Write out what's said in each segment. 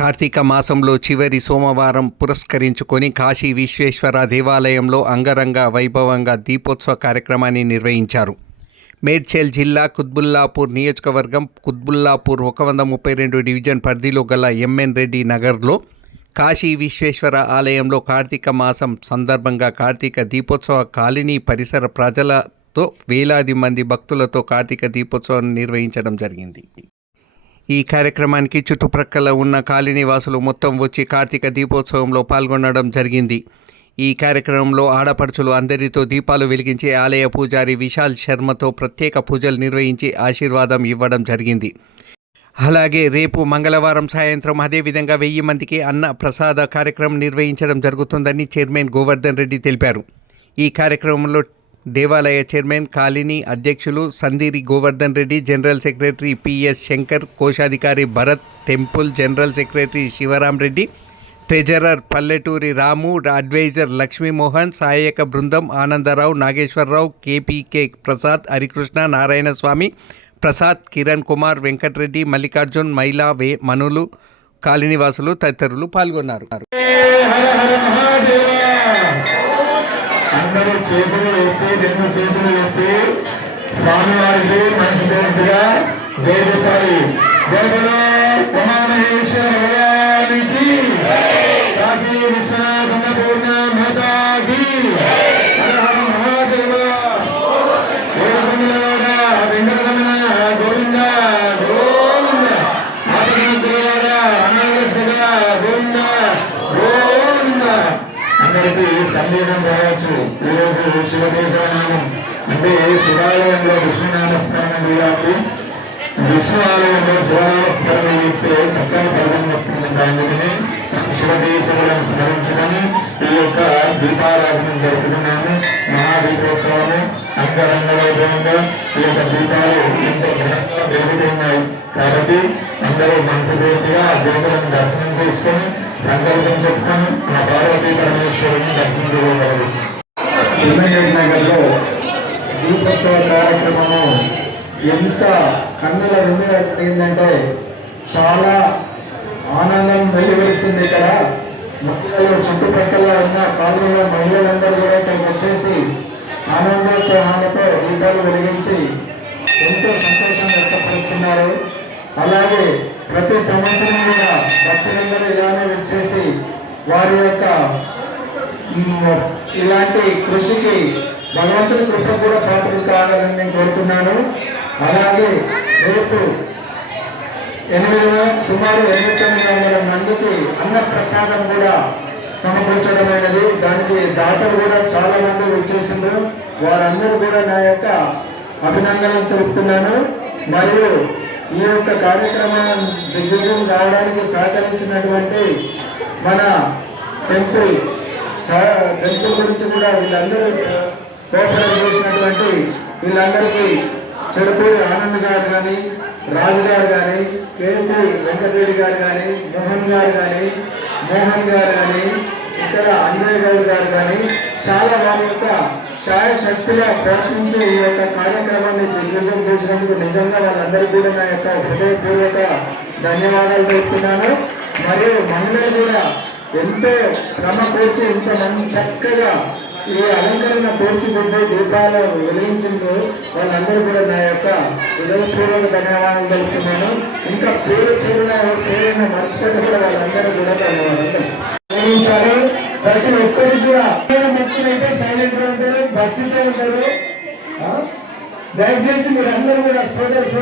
కార్తీక మాసంలో చివరి సోమవారం పురస్కరించుకొని కాశీ విశ్వేశ్వర దేవాలయంలో అంగరంగ వైభవంగా దీపోత్సవ కార్యక్రమాన్ని నిర్వహించారు. మేడ్చల్ జిల్లా కుత్బుల్లాపూర్ నియోజకవర్గం కుత్బుల్లాపూర్ 132 డివిజన్ పరిధిలో గల ఎంఎన్ రెడ్డి నగర్లో కాశీ విశ్వేశ్వర ఆలయంలో కార్తీక మాసం సందర్భంగా కార్తీక దీపోత్సవ కాలనీ పరిసర ప్రజలతో వేలాది మంది భక్తులతో కార్తీక దీపోత్సవం నిర్వహించడం జరిగింది. ఈ కార్యక్రమానికి చుట్టుప్రక్కల ఉన్న కాలనీ వాసులు మొత్తం వచ్చి కార్తీక దీపోత్సవంలో పాల్గొనడం జరిగింది. ఈ కార్యక్రమంలో ఆడపడుచులు అందరితో దీపాలు వెలిగించి ఆలయ పూజారి విశాల్ శర్మతో ప్రత్యేక పూజలు నిర్వహించి ఆశీర్వాదం ఇవ్వడం జరిగింది. అలాగే రేపు మంగళవారం సాయంత్రం అదేవిధంగా 1000 మందికి అన్న ప్రసాద కార్యక్రమం నిర్వహించడం జరుగుతుందని చైర్మన్ గోవర్ధన్ రెడ్డి తెలిపారు. ఈ కార్యక్రమంలో దేవాలయ చైర్మన్ కాలనీ అధ్యక్షులు Sandiri Govardhan Reddy, general secretary PS Shankar, కోశాధికారి Bharat, temple general secretary Sivaram Reddy, treasurer Palleturi Ramu, advisor Lakshmi Mohan, సహాయక బృందం ఆనందరావు, నాగేశ్వరరావు, కేపీకే ప్రసాద్, హరికృష్ణ, నారాయణ స్వామి ప్రసాద్, కిరణ్ కుమార్, వెంకటరెడ్డి, మల్లికార్జున్, మైలా మనులు, కాలనీవాసులు తదితరులు పాల్గొన్నారు. అందరూ చేతులు ఎత్తి 2 చేతులు ఎత్తి స్వామివారికి మనసుగా జయ చెప్పాలి. జయబలో ఉమామహేశ్వరానికి, కాశీ విశ్వనాథ పూర్ణ మాతాకి, హర హర మహాదేవ, గోవింద వెంకటరమణ గోవింద గోవింద, గోవింద గోవింద. అందరికీ సందేహం రావచ్చు. ఈరోజు శివదేశనామం అంటే శివాలయంలో విష్ణునామస్మరణ చేయాలి. విష్ణు ఆలయంలో శివనామస్మరణ చేస్తే చక్కని ఫలితం వస్తుంది. అందుకని శివదేశములను స్మరించుకొని ఈ యొక్క దీపారాధన జరుపుకున్నాము. మహాదీపోత్సవము అంగరంగ వైభవంగా ఈ యొక్క దీపాలు ఎంతో ఘనంగా వెలుగుతున్నాయి. కాబట్టి అందరూ మనసుపూర్తిగా దేవులను దర్శనం చేసుకొని సంకల్పం చెప్పుకొని మా పార్వతీ పరమేశ్వరుని దర్శించుకోగలరు. ఎంఎన్ నగర్లో దీపోత్సవ కార్యక్రమము ఎంత కన్నుల విందుగా జరిగిందంటే చాలా ఆనందం వెలువరుస్తుంది. ఇక్కడ మహిళలు చుట్టుపక్కల ఉన్న కాలనీలో మహిళలందరూ కూడా ఇక్కడికి వచ్చేసి ఆనందోత్సాహాలతో దీపాలు వెలిగించి ఎంతో సంతోషం వ్యక్తపరుస్తున్నారు. అలాగే ప్రతి సంవత్సరం కూడా భక్తులందరూ ఇలానే వచ్చేసి వారి యొక్క ఇలాంటి కృషికి భగవంతుడి కృప కూడా పాత్రలు కావాలని నేను కోరుతున్నాను. అలాగే రేపు సుమారు 800 మందికి అన్న ప్రసాదం కూడా సమకూర్చడమైనది. దానికి దాతలు కూడా చాలా మంది వచ్చేసిండ్రు. వారందరూ కూడా నా యొక్క అభినందనలు తెలుపుతున్నాను. మరియు ఈ యొక్క కార్యక్రమం దిగ్విజయం కావడానికి సహకరించినటువంటి మన టెంపుల్ గురించి కూడా వీళ్ళందరూ కోఆపరేట్ చేసినటువంటి వీళ్ళందరికీ చెరుకూరి ఆనంద్ గారు కానీ, రాజు గారు కానీ, కేసీ వెంకటరెడ్డి గారు కానీ, మోహన్ గారు కానీ, ఇక్కడ అంజయ్ గౌడ్ గారు కానీ చాలా వారి యొక్క శాయశక్తిగా ప్రయత్నించి ఈ యొక్క కార్యక్రమాన్ని దిగ్విజయం చేసినందుకు నిజంగా వాళ్ళందరికీ కూడా నా యొక్క హృదయపూర్వక ధన్యవాదాలు తెలుపుతున్నాను. మరియు మహిళలు కూడా ఎంతో శ్రమ కూర్చి ఇంతమంది చక్కగా ఈ అలంకరణ తీర్చిదిద్ది దీపాలు వెలిగించింది. వాళ్ళందరూ కూడా నా యొక్క హృదయపూర్వక ధన్యవాదాలు తెలుపుతున్నాను. ఇంకా పేరున మర్చిపోతే కూడా వాళ్ళందరూ కూడా ధన్యవాదాలు వెలిగించాలి. ప్రతి ఒక్కరికి కూడా భక్తులైతే సైలెంట్ గా ఉంటారు, భక్తితో ఉంటారు. దయచేసి మీరందరూ కూడా సోదరులు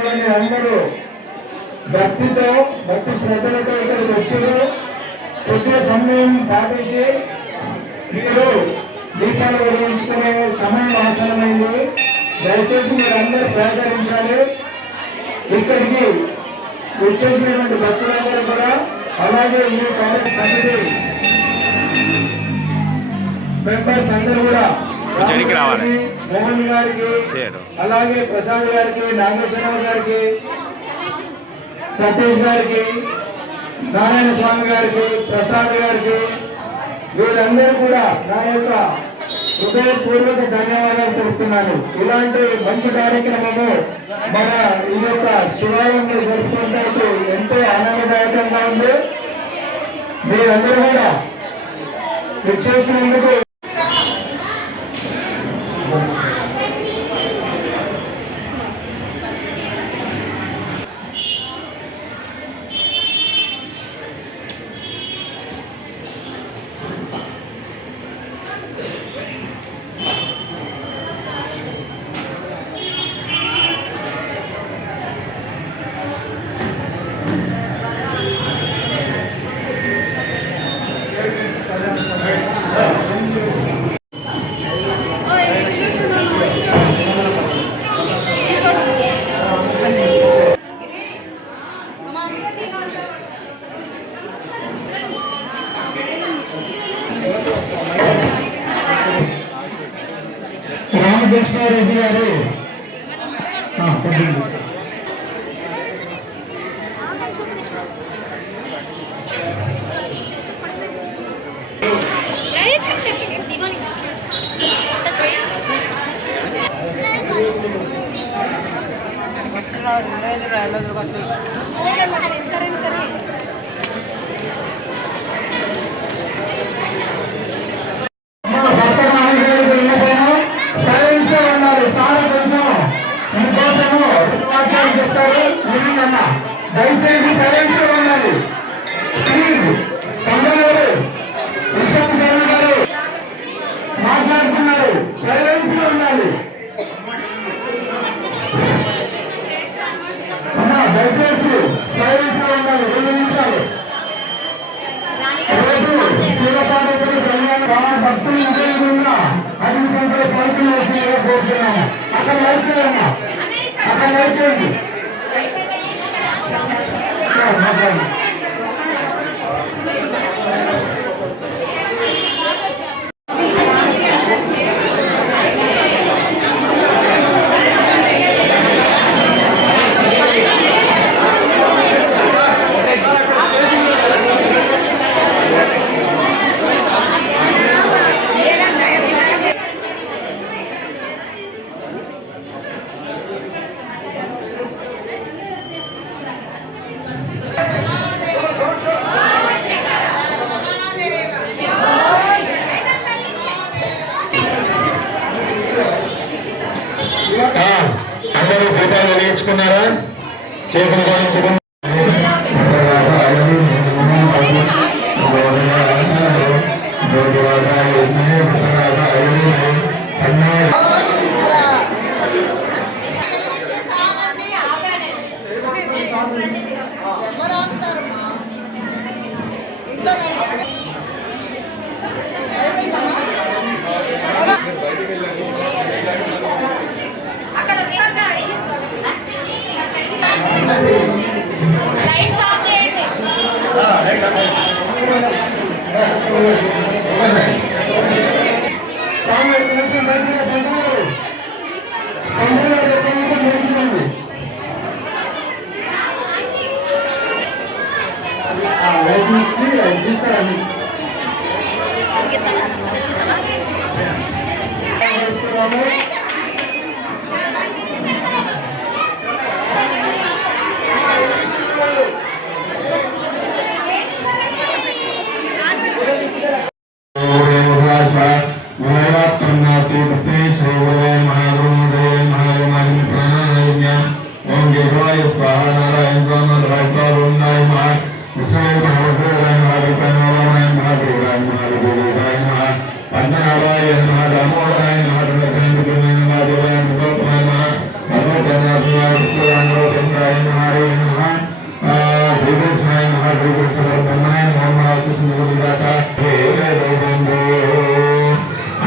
కూడా అందరూ భక్తితో భక్తి శ్రద్ధలతో ఇక్కడికి వచ్చారు. కొద్దిగా సమయం పాటించి మీరు దీపాలు వెలిగించుకునే సమయం ఆసనమైంది. దయచేసి మీరు అందరూ సహకరించాలి. ఇక్కడికి వచ్చేసినటువంటి భక్తులందరూ కూడా అలాగే ఈ కమిటీ మెంబర్స్ అందరూ కూడా మోహన్ గారికి, అలాగే ప్రసాద్ గారికి, నాగేశ్వరరావు గారికి, సతీష్ గారికి, నారాయణ స్వామి గారికి, ప్రసాద్ గారికి, వీళ్ళందరూ కూడా నా యొక్క హృదయపూర్వక ధన్యవాదాలు తెలుపుతున్నాను. ఇలాంటి మంచి కార్యక్రమము మన ఈ యొక్క శివాలయంలో జరుపుకుంటే ఎంతో ఆనందదాయకంగా ఉంది. మీరందరూ కూడా చేసినందుకు రామకృష్ణారెడ్డి గారు దయచేసి సైలెన్స్ గా ఉండాలి. గారు మాట్లాడుతున్నారు, సైలెన్స్ గా ఉండాలి. దయచేసి సైలెన్స్ గా ఉండాలి. 2 నిమిషాలు. భక్తులు ఇంకా 5 సంఖ్యలో పలుకులు వచ్చినగా కోరుతున్నాము. అక్కడ లైట్ చేయండి, అక్కడ లైట్ చేయండి. అందరూ ఫోటోలు నేర్చుకున్నారా? చేతులు గమనించుకున్నారు. లైట్స్ ఆఫ్ చేయండి.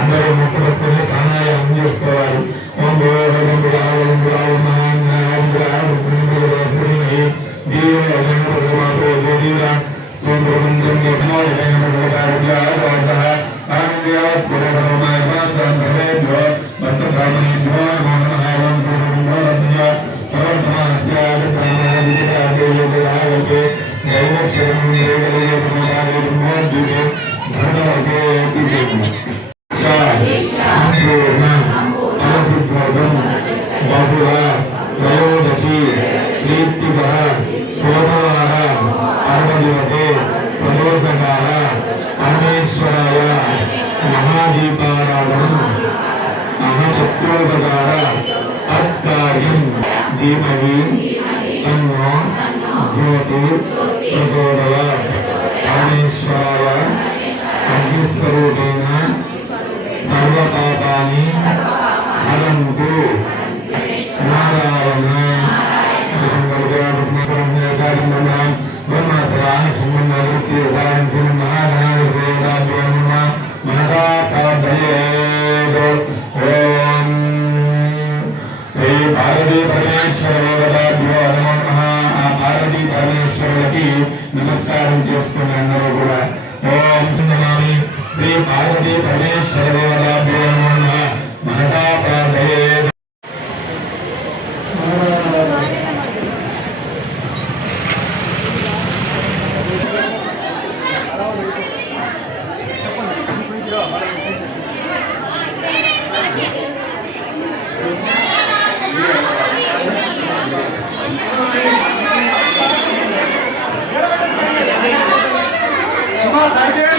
అందరూ ముఖ్యమంత్రులు ప్రాణాయామం చేసుకోవాలి. त्रयोदशी नीतिकः सोमवार 6 प्रदोषकाल ధీమహి తన్నో జ్యోతి ప్రచోదయాత్. పరమేశ్వరాయ అగ్నిస్వరూపేణ సర్వపాపాని హరంతు. నారాయణ పార్వతీ పరమేశ్వరులకి నమస్కారం చేసుకుని అందరూ కూడా ఓం నమామి శ్రీ పార్వతీ పరమేశ్వరులకి మనసా ప్రార్థయే. అమ్మా, సరిగ్గా